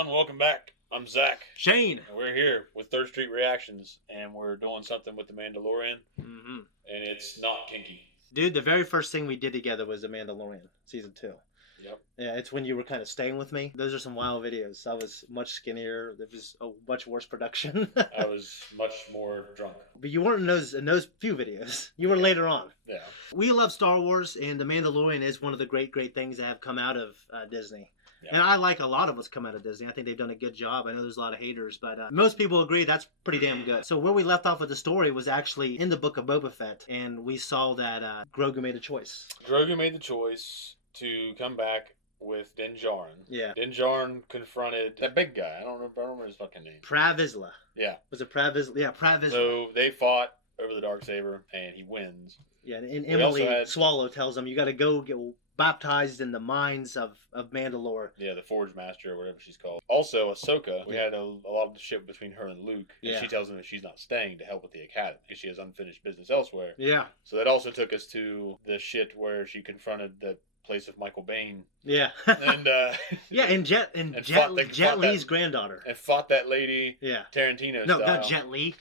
everyone, welcome back. I'm Zakk. Shane. And we're here with ThirdStreet Reactions, and we're doing something with The Mandalorian, Mm-hmm. and it's not kinky. Dude, the very first thing we did together was The Mandalorian, Season 2. Yep. Yeah, it's when you were kind of staying with me. Those are some wild videos. I was much skinnier. There was a much worse production. I was much more drunk. But you weren't in those few videos. You were later on. Yeah. We love Star Wars, and The Mandalorian is one of the great things that have come out of Disney. Yeah. And I like a lot of what's come out of Disney. I think they've done a good job. I know there's a lot of haters, but most people agree that's pretty damn good. So where we left off with the story was actually in the book of Boba Fett, and we saw that Grogu made a choice. Grogu made the choice to come back with Din Djarin. Yeah. Din Djarin confronted that big guy. I don't remember his fucking name. Prav Vizsla. Yeah. Was it Prav Vizsla? Yeah, Prav Vizsla. So they fought over the Darksaber, and he wins. Yeah, and Emily Swallow tells him, you got to go get baptized in the mines of Mandalore. Yeah, the Forge Master or whatever she's called. Also, Ahsoka, we had a lot of shit between her and Luke. And she tells him that she's not staying to help with the Academy because she has unfinished business elsewhere. Yeah. So that also took us to the shit where she confronted the place of Michael Biehn. Yeah. And yeah, and Jet Li's granddaughter. And fought that lady. Yeah. Tarantino No, style. not Jet Li.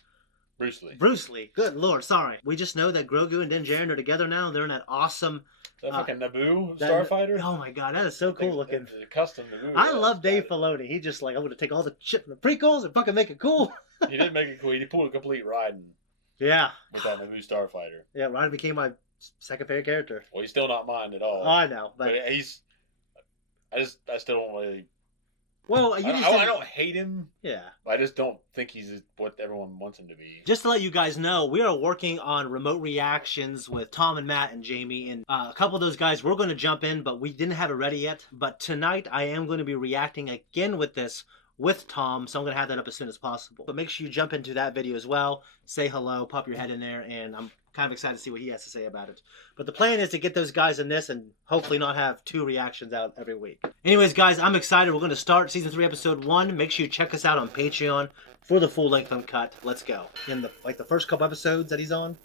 Bruce Lee. Bruce Lee. Good lord, sorry. We just know that Grogu and Din Djarin are together now. They're in that awesome... That fucking Naboo starfighter? Oh my god, that is so cool looking. The custom Naboo. I love Dave Filoni. He just like, I'm going to take all the shit from the prequels and fucking make it cool. He did make it cool. He pulled a complete Raiden. Yeah. With that Naboo starfighter. Yeah, Raiden became my second favorite character. Well, he's still not mine at all. Oh, I know. But he's... I still don't really... Well, I don't hate him. Yeah. I just don't think he's what everyone wants him to be. Just to let you guys know, we are working on remote reactions with Tom and Matt and Jamie. And a couple of those guys were going to jump in, but we didn't have it ready yet. But tonight, I am going to be reacting again with this with Tom. So I'm going to have that up as soon as possible. But make sure you jump into that video as well. Say hello, pop your head in there. And I'm kind of excited to see what he has to say about it. But the plan is to get those guys in this and hopefully not have 2 reactions out every week. Anyways, guys, I'm excited. We're going to start Season 3, Episode 1. Make sure you check us out on Patreon for the full-length uncut. Let's go. In the first couple episodes that he's on.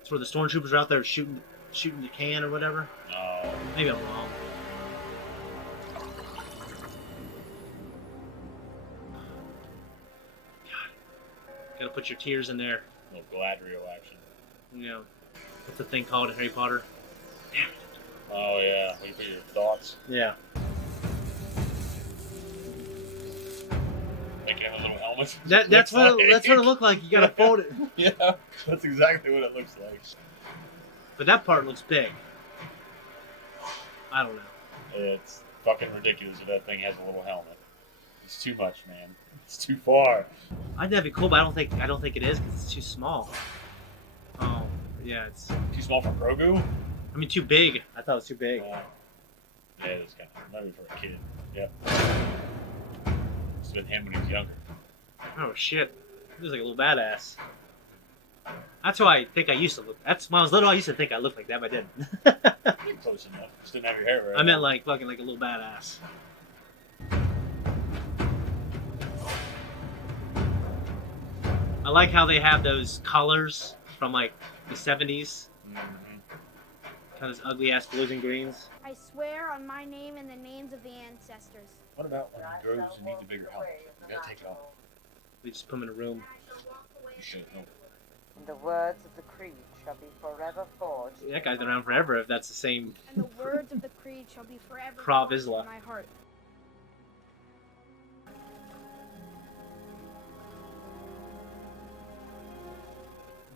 It's where the stormtroopers are out there shooting the can or whatever. No. Maybe I'm wrong. Gotta put your tears in there. A little Galadriel action. You know, what's the thing called in Harry Potter? Damn it. Oh, yeah. Where you put your thoughts. Yeah. Making a little helmet. That's what it looked like. You gotta fold it. Yeah, that's exactly what it looks like. But that part looks big. I don't know. It's fucking ridiculous if that thing has a little helmet. It's too much, man. It's too far. I think that'd be cool, but I don't think it is because it's too small. Oh, yeah, it's too small for Grogu. I mean, too big. I thought it was too big. Yeah, it's kind of maybe for a kid. Yep. It's been him when he was younger. Oh shit, he was like a little badass. That's why I think I used to look. That's when I was little. I used to think I looked like that, but I didn't. Close enough. Just didn't have your hair right. I meant like fucking like a little badass. I like how they have those colors from like the 70s. Mm-hmm. Kind of those ugly ass blues and greens. I swear on my name and the names of the ancestors. What about when he grows and needs a bigger helmet? We gotta take it off. We just put him in a room. You should know. And the words of the creed shall be forever forged. That guy's been around forever if that's the same. And the words of the creed shall be forever Prav forged Vizsla. in my heart.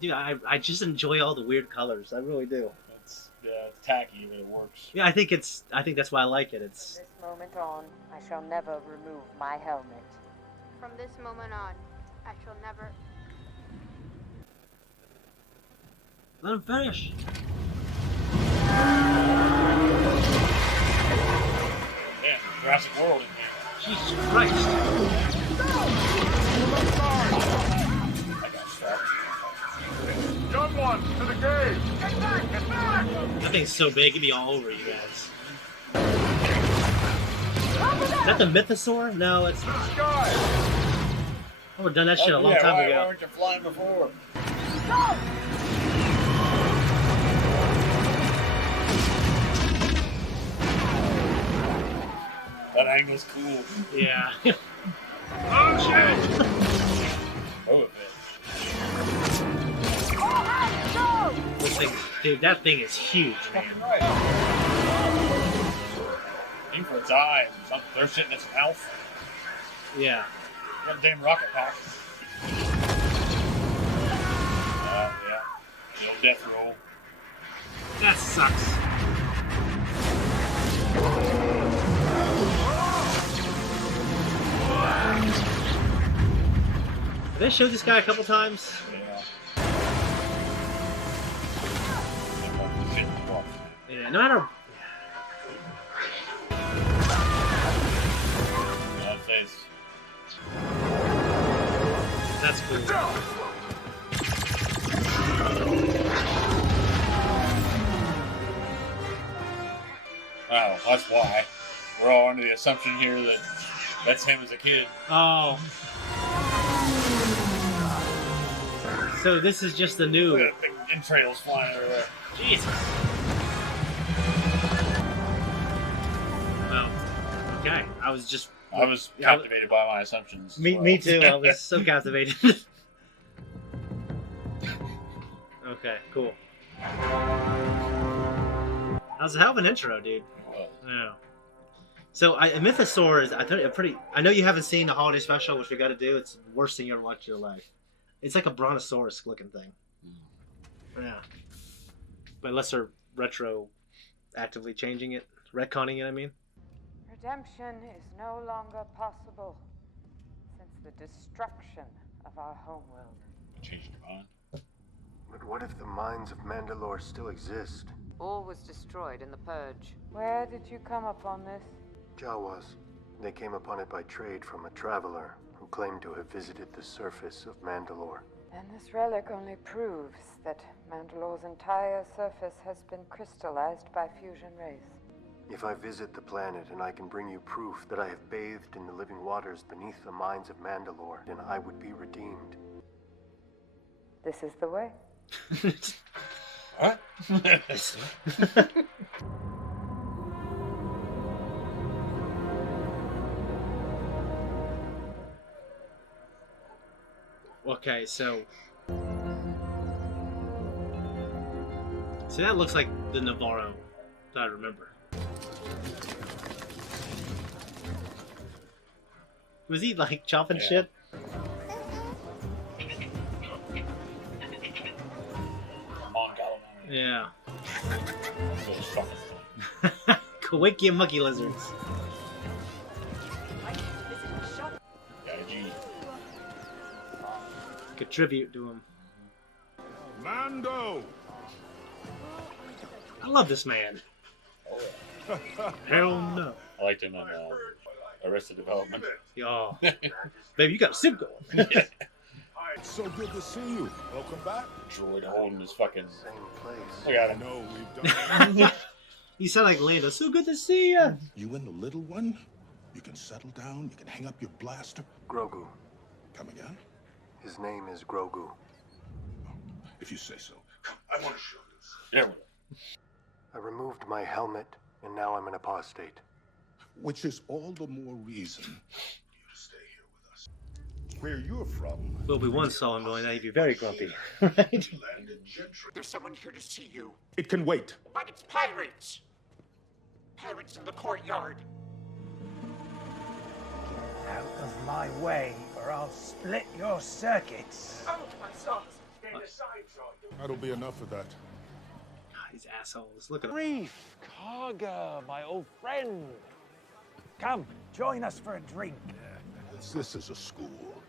Dude, I just enjoy all the weird colors. I really do. It's tacky, but it works. Yeah, I think that's why I like it. It's From this moment on, I shall never remove my helmet. From this moment on, I shall never... let him finish. Damn, Jurassic World in here. Jesus Christ. I got strapped. Young one, to the gate! Get back! Get back! That thing's so big, it'd be all over you guys. Is that the Mythosaur? No, it's not. Sky! I would've done that shit a long time why ago. weren't you flying before? That angle's cool. Yeah. Oh, shit! Oh, it fit. This thing, dude, that thing is huge, man. Right. Aim for its eye. They're shit in its mouth. Yeah. Goddamn rocket pack. Yeah. The old death roll. That sucks. They showed this guy a couple times. Yeah, no matter. That's cool. Wow, that's why. We're all under the assumption here that that's him as a kid. Oh. So this is just the new. Look at the entrails flying everywhere. Jesus. Well, okay. I was captivated by my assumptions. Me too. I was so captivated. Okay, cool. That was a hell of an intro, dude. Yeah. So, Mythosaur is, I know you haven't seen the holiday special, which we got to do. It's the worst thing you ever watched in your life. It's like a brontosaurus looking thing. Yeah. But unless they're actively changing it, retconning it, I mean. Redemption is no longer possible since the destruction of our homeworld. Changed your mind. But what if the mines of Mandalore still exist? All was destroyed in the Purge. Where did you come upon this? Jawas. They came upon it by trade from a traveler who claimed to have visited the surface of Mandalore. And this relic only proves that Mandalore's entire surface has been crystallized by fusion rays. If I visit the planet and I can bring you proof that I have bathed in the living waters beneath the mines of Mandalore, then I would be redeemed. This is the way. What? Okay, so that looks like the Navarro that I remember. Was he like chopping shit? Yeah. Kawikia monkey lizards. Contribute to him. Mando! I love this man. Hell no. I liked him in Arrested Development. Oh. Baby, you got a suit going. Yeah. It's so good to see you. Welcome back. Droid holding his fucking... Same place. Look at I him. know we've done. You sound like Lando. So good to see ya. You and the little one, you can settle down, you can hang up your blaster. Grogu. Come again? His name is Grogu. If you say so. I want to show this. Yeah. I removed my helmet, and now I'm an apostate. Which is all the more reason for you to stay here with us. Where you're from. Well, we once saw him doing that. He'd be very grumpy. Right? Landed gentry. There's someone here to see you. It can wait. But it's pirates! Pirates in the courtyard. Out of my way, or I'll split your circuits. Oh, my sauce! Stand aside, Sergeant. That'll be enough of that. God, these assholes. Look at him. Reef, Karga, my old friend. Come, join us for a drink. This is a school.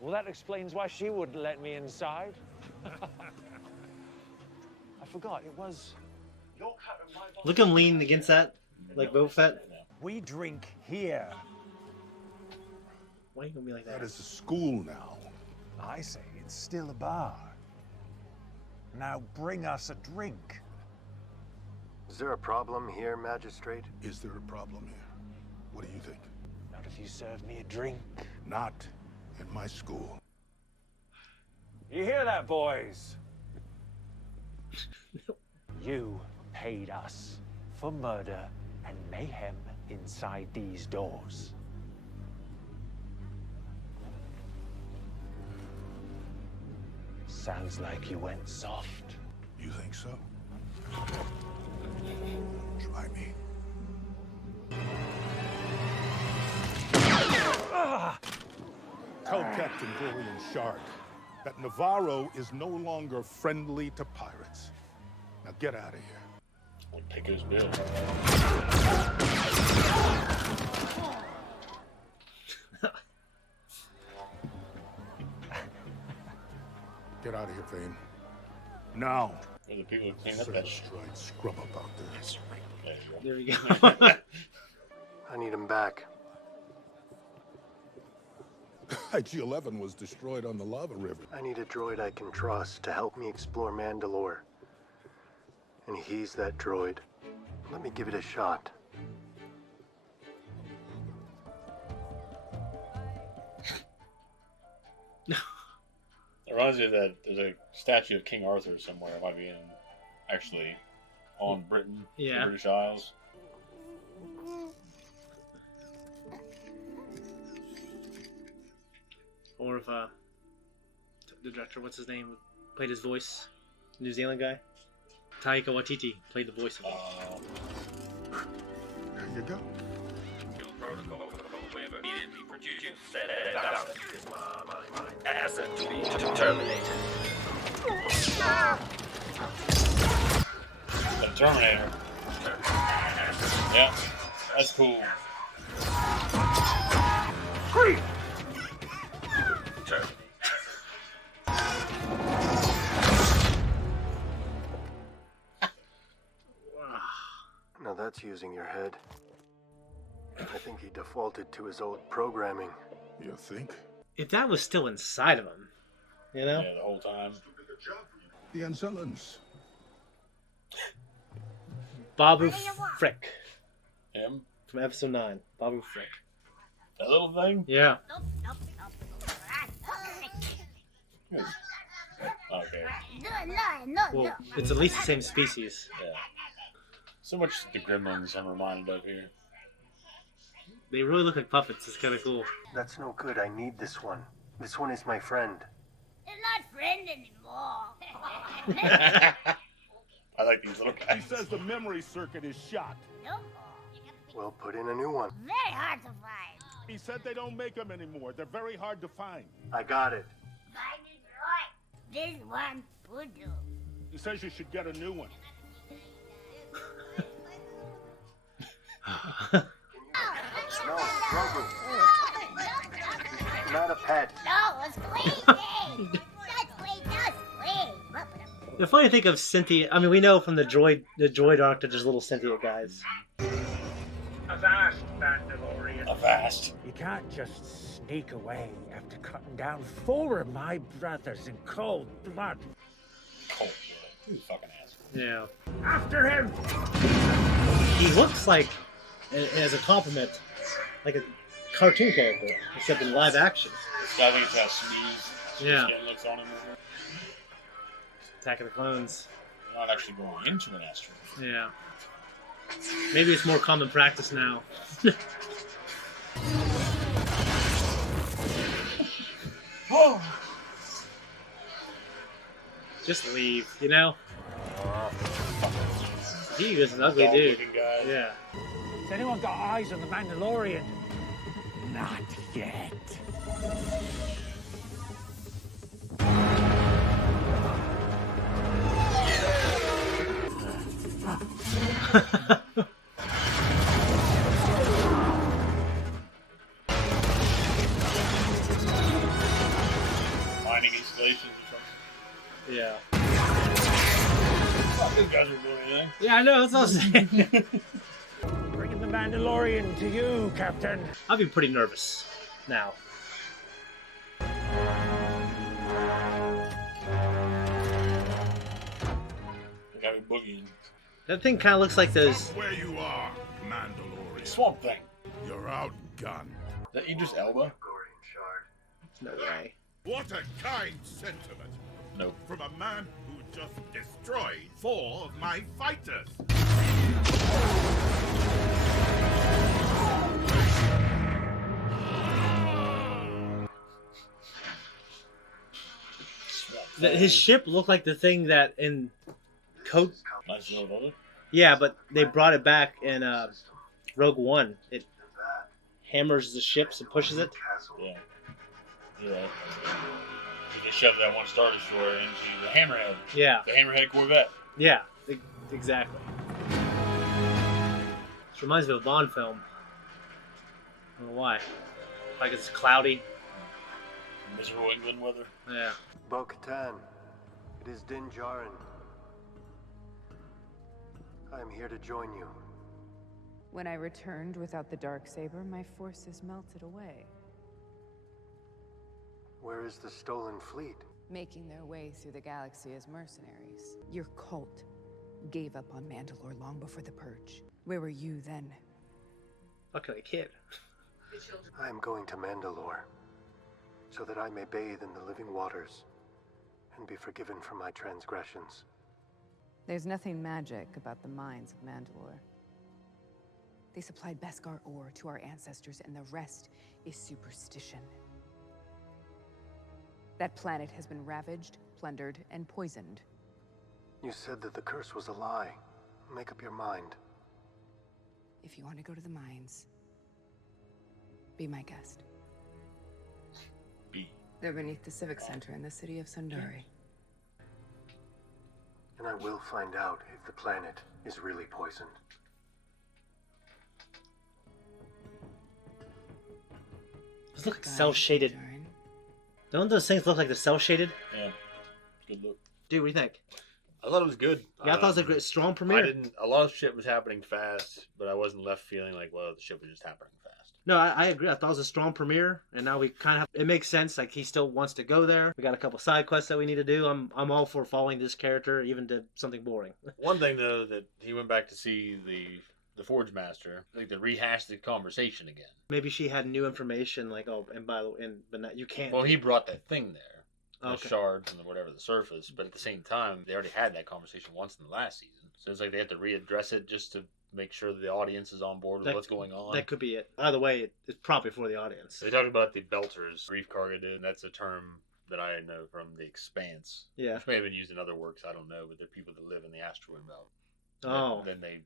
Well, that explains why she wouldn't let me inside. I forgot, it was... Look at him leaning against that. Like Boba Fett. We drink here. Why are you gonna be like that? That is a school now. I say it's still a bar. Now bring us a drink. Is there a problem here, Magistrate? Is there a problem here? What do you think? Not if you serve me a drink. Not in my school. You hear that, boys? You paid us for murder and mayhem inside these doors. Sounds like you went soft. You think so? Try me. Tell Captain Dorian Shard that Navarro is no longer friendly to pirates. Now get out of here. We'll pick his bill. Get out of here, Vane. Now. For the people who clean up that shit. ThirdStreet scrub up out there. There we go. I need him back. IG-11 was destroyed on the lava river. I need a droid I can trust to help me explore Mandalore. And he's that droid. Let me give it a shot. It reminds me that there's a statue of King Arthur somewhere. It might be actually on Britain, the British Isles. Or if the director, what's his name, played his voice, New Zealand guy, Taika Waititi played the voice of it. There you go. Asset to be terminated. The Terminator. Yeah, that's cool. Now that's using your head. I think he defaulted to his old programming. You think? If that was still inside of him, you know? Yeah, the whole time. The Ancellans. Babu Frick. Him? From episode 9. Babu Frick. That little thing? Yeah. Okay. Well, it's at least the same species. Yeah. So much the Gremlins I'm reminded of here. They really look like puppets. It's kind of cool. That's no good. I need this one. This one is my friend. They're not friends anymore. I like these little guys. He says the memory circuit is shot. No. Well, put in a new one. Very hard to find. He said they don't make them anymore. They're very hard to find. I got it. Mine is right. This one would do. He says you should get a new one. No, Grogu. Not a pet. No, it's crazy. That's way just way. The funny thing of sentient, I mean, we know from the droid arc that there's little sentient guys. Avast, Mandalorian. Avast. You can't just sneak away after cutting down 4 of my brothers in cold blood. Cold blood. You fucking ass. Yeah. After him! He looks like, as a compliment, like a cartoon character, except in live action. I think it's got sneeze. Yeah. Skin looks on him. Attack of the Clones. They're not actually going into an asteroid. Yeah. Maybe it's more common practice now. Just leave, you know? He is an ugly dude. Guy. Yeah. Has anyone got eyes on the Mandalorian? Not yet. Mining installations or something. Yeah. Oh, these guys are doing anything. Yeah, I know, that's what I was saying. Bringing the Mandalorian to you, Captain. I'd be pretty nervous now. They got me boogieing. That thing kind of looks like those. Stop where you are, Mandalorian. Swamp Thing. You're outgunned. Is that Idris Elba? No way. What a kind sentiment. Nope. From a man who just destroyed 4 of my fighters. His ship looked like the thing that in Coke. Nice little brother. Yeah, but they brought it back in Rogue One. It hammers the ships and pushes it. Yeah. You're right. They shoved that one Star Destroyer into the Hammerhead. Yeah. The Hammerhead Corvette. Yeah, exactly. This reminds me of a Bond film. I don't know why. Like it's cloudy. Miserable England weather. Yeah. Bo-Katan, it is Din Djarin. I am here to join you. When I returned without the Darksaber, my forces melted away, Where is the stolen fleet? making their way through the galaxy as mercenaries. Your cult gave up on Mandalore long before the Purge. Where were you then? Fucking a kid. I am going to Mandalore, so that I may bathe in the living waters and be forgiven for my transgressions. There's nothing magic about the mines of Mandalore. They supplied Beskar ore to our ancestors, and the rest is superstition. That planet has been ravaged, plundered, and poisoned. You said that the curse was a lie. Make up your mind. If you want to go to the mines, be my guest. They're beneath the Civic Center in the city of Sundari. And I will find out if the planet is really poisoned. Those look like cell shaded. Don't those things look like they're cell shaded? Yeah. Good look. Dude, what do you think? I thought it was good. Yeah, I thought it was a great, strong premiere. A lot of shit was happening fast, but I wasn't left feeling like, well, the shit was just happening fast. No, I agree. I thought it was a strong premiere, and now we kind of it makes sense. Like he still wants to go there. We got a couple side quests that we need to do. I'm all for following this character, even to something boring. One thing though, that he went back to see the Forge Master, like to rehash the conversation again. Maybe she had new information, like and by the way, but not, you can't. Well, he brought that thing there. Okay. The shards and whatever the surface, but at the same time, they already had that conversation once in the last season. So it's like they have to readdress it just to make sure that the audience is on board with what's going on. That could be it. Either way, it's probably for the audience. They talked about the Belters, Reef Cargo did, and that's a term that I know from The Expanse. Yeah. Which may have been used in other works, I don't know, but they're people that live in the asteroid belt. Oh. Then they,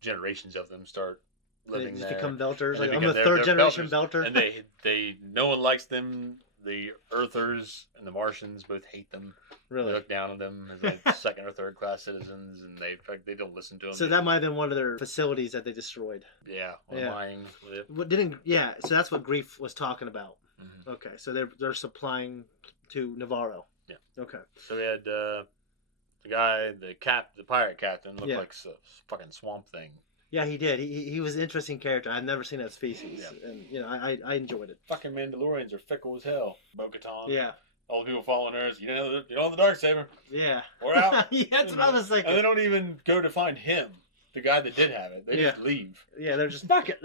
generations of them start living they there. just become Belters. Like, I'm a third generation Belter. And they no one likes them. The Earthers and the Martians both hate them. Really? They look down on them as like second or third class citizens, and they don't listen to them. So that might have been one of their facilities that they destroyed. Yeah, lying with it. What so that's what Grief was talking about. Mm-hmm. Okay, so they're supplying to Navarro. Yeah. Okay. So we had the guy, the pirate captain, looked like a fucking swamp thing. Yeah, he did. He was an interesting character. I'd never seen that species, and I enjoyed it. Fucking Mandalorians are fickle as hell. Bo-Katan. Yeah. All the people following her, you know the Darksaber. Yeah. We're out. Yeah, that's what I was thinking. And they don't even go to find him, the guy that did have it. They just leave. Yeah, they're just fuck it.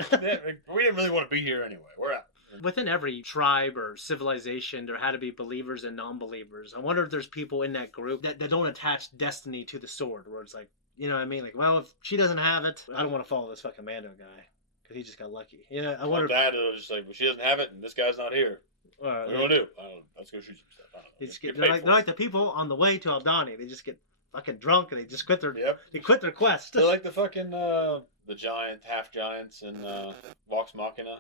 We didn't really want to be here anyway. We're out. Within every tribe or civilization, there had to be believers and non-believers. I wonder if there's people in that group that don't attach destiny to the sword, where it's like, you know what I mean? Like, well, if she doesn't have it, I don't want to follow this fucking Mando guy because he just got lucky. I wonder. Dad was just like, well, she doesn't have it, and this guy's not here. What do you want to do? I don't know. Let's go shoot some stuff. I don't know. They're like the people on the way to Aldhani. They just get fucking drunk and they just quit their. Yep. They quit their quest. They're like the fucking the giant half giants in Vox Machina.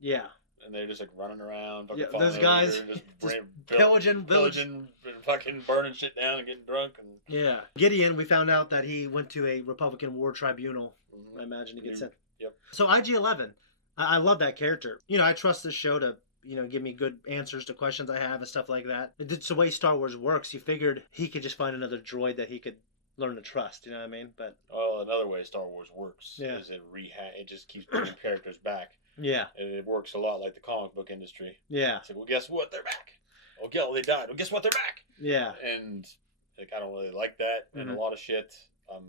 Yeah. And they're just like running around. Yeah, those guys just pillaging, and fucking burning shit down and getting drunk. And yeah, Gideon. We found out that he went to a Republican war tribunal. I imagine to get sent. Yep. So IG-11, I love that character. I trust this show to give me good answers to questions I have and stuff like that. It's the way Star Wars works. You figured he could just find another droid that he could learn to trust. You know what I mean? But another way Star Wars works is it just keeps bringing characters back. Yeah. And it works a lot like the comic book industry. Yeah. It's like, well, guess what? They're back. Oh, they died. Well, guess what? They're back. Yeah. And like, I don't really like that. And a lot of shit. I'm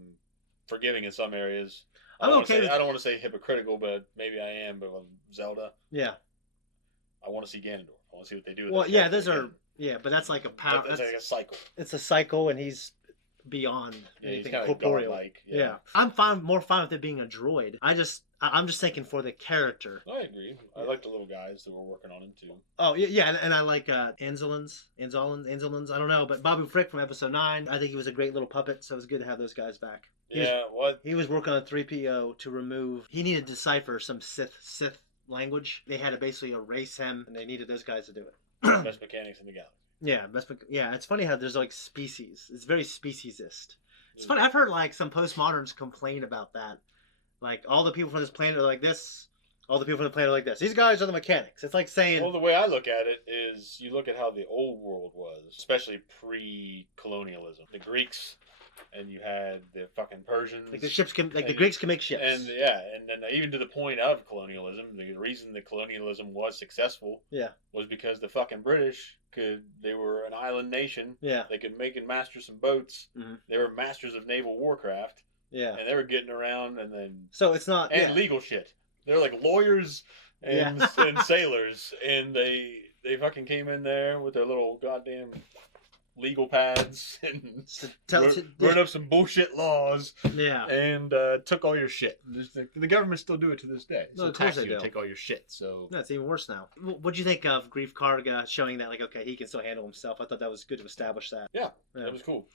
forgiving in some areas. I don't want to say hypocritical, but maybe I am. But Zelda. Yeah. I want to see Ganondorf. I want to see what they do with Well, yeah, those are... Yeah, but that's like a power... That's like a cycle. It's a cycle, and he's beyond anything corporeal. Like, yeah. I'm more fine with it being a droid. I just... I'm just thinking for the character. I agree. I like the little guys that were working on him too. Oh yeah, and I like Anzelins. I don't know, but Babu Frick from episode 9. I think he was a great little puppet, so it was good to have those guys back. He was working on 3PO to remove. He needed to decipher some Sith language. They had to basically erase him, and they needed those guys to do it. Best mechanics in the galaxy. Yeah, it's funny how there's like species. It's very speciesist. It's funny. I've heard like some postmoderns complain about that. Like, all the people from this planet are like this. All the people from the planet are like this. These guys are the mechanics. It's like saying... Well, the way I look at it is you look at how the old world was, especially pre-colonialism. The Greeks, and you had the fucking Persians. Like the Greeks can make ships. And then even to the point of colonialism, the reason that colonialism was successful was because the fucking British they were an island nation. Yeah. They could make and master some boats. Mm-hmm. They were masters of naval warcraft. Yeah. And they were getting around and then... So it's not... And legal shit. They're like lawyers and sailors. And they fucking came in there with their little goddamn legal pads and wrote up some bullshit laws. Yeah. And took all your shit. The government still do it to this day. No, So of course tax they you to do. take all your shit. So... No, it's even worse now. What'd you think of Grief Karga showing that, like, okay, he can still handle himself? I thought that was good to establish that. Yeah. That was cool.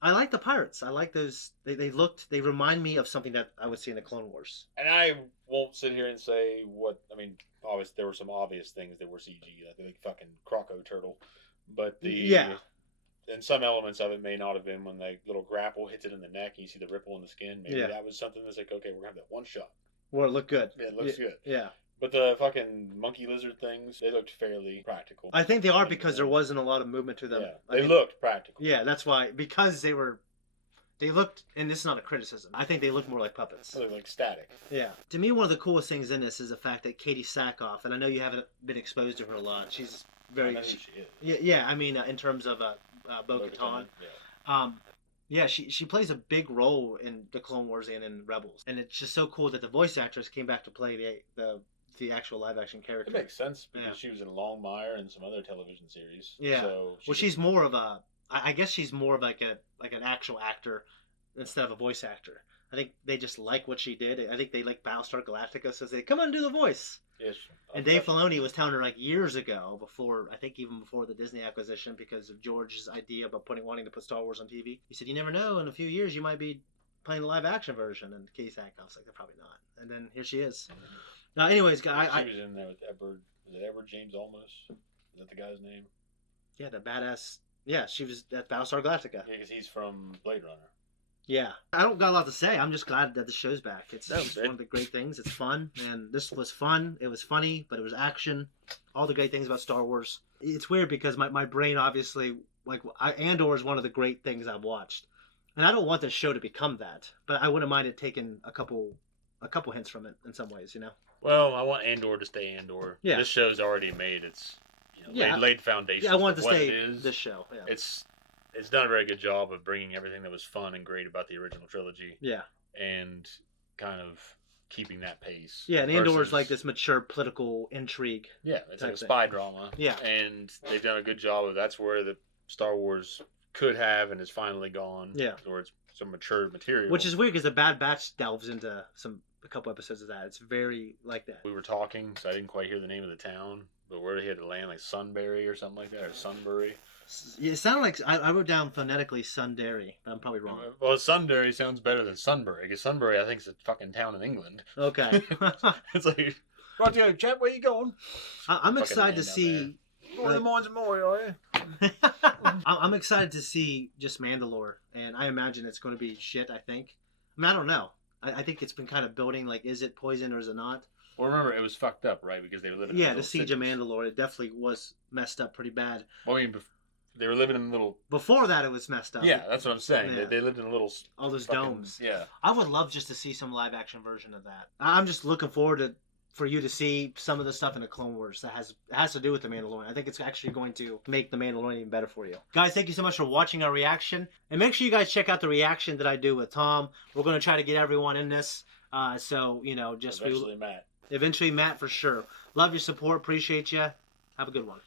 I like the pirates. I like those. They remind me of something that I would see in the Clone Wars. And I won't sit here and say what... I mean, obviously there were some obvious things that were CG. Like the fucking Croco turtle. But and some elements of it may not have been when the little grapple hits it in the neck and you see the ripple in the skin. Maybe that was something that's like, okay, we're going to have that one shot. Where it looked good. Yeah, it looks good. Yeah. But the fucking monkey lizard things, they looked fairly practical. I think they are because there wasn't a lot of movement to them. Yeah, they looked practical. Yeah, that's why. Because they looked, and this is not a criticism, I think they look more like puppets. They look like static. Yeah. To me, one of the coolest things in this is the fact that Katie Sackhoff, and I know you haven't been exposed to her a lot, she's very... I know who she is. Yeah, I mean, in terms of Bo-Katan. Yeah. She plays a big role in the Clone Wars and in Rebels. And it's just so cool that the voice actress came back to play the actual live-action character. It makes sense, because she was in Longmire and some other television series. Yeah. So she's more of a... I guess she's more of like an actual actor instead of a voice actor. I think they just like what she did. I think they like Battlestar Galactica, so they come on and do the voice. Yes. And Dave Filoni was telling her like years ago, even before the Disney acquisition, because of George's idea about wanting to put Star Wars on TV. He said, you never know, in a few years you might be playing the live action version. And Katie Sackhoff's like, they're probably not. And then here she is. Mm-hmm. Now, anyways, she was in there with Edward. Was it Edward James Olmos? Is that the guy's name? Yeah, the badass. Yeah, she was at Battlestar Galactica. Yeah, because he's from Blade Runner. Yeah. I don't got a lot to say. I'm just glad that the show's back. It's one of the great things. It's fun. And this was fun. It was funny, but it was action. All the great things about Star Wars. It's weird because my brain obviously, Andor is one of the great things I've watched. And I don't want this show to become that. But I wouldn't mind it taking a couple hints from it in some ways, you know? Well, I want Andor to stay Andor. Yeah. This show's already made its laid foundation. Yeah, I want it to what stay it is. This show. Yeah. It's done a very good job of bringing everything that was fun and great about the original trilogy. Yeah. And kind of keeping that pace. Yeah, and Andor is like this mature political intrigue. Yeah, it's like a spy drama. Yeah. And they've done a good job of that's where the Star Wars could have and has finally gone. Yeah. Towards some mature material. Which is weird because the Bad Batch delves into a couple episodes of that. It's very like that. We were talking, so I didn't quite hear the name of the town, but where they had to land, like Sunbury or something like that, or Sunbury. It sounded like I wrote down phonetically Sundary, but I'm probably wrong. Well, Sunbury sounds better than Sunbury, because Sunbury I think is a fucking town in England. Okay. It's like, right, chap, where you going? I'm excited to see. Going to the Mines of Moria, are you? I'm excited to see just Mandalore, and I imagine it's going to be shit. I think. I mean, I don't know. I think it's been kind of building. Like, is it poison or is it not? Well, remember, it was fucked up, right? Because they were living. Yeah, the siege of Mandalore. It definitely was messed up pretty bad. Well, I mean, they were living in little. Before that, it was messed up. Yeah, that's what I'm saying. Yeah. They lived in little. All those domes. Yeah. I would love just to see some live action version of that. I'm just looking forward for you to see some of the stuff in the Clone Wars that has to do with the Mandalorian. I think it's actually going to make the Mandalorian even better for you. Guys, thank you so much for watching our reaction. And make sure you guys check out the reaction that I do with Tom. We're going to try to get everyone in this. So, just... Eventually Matt. Eventually Matt, for sure. Love your support. Appreciate you. Have a good one.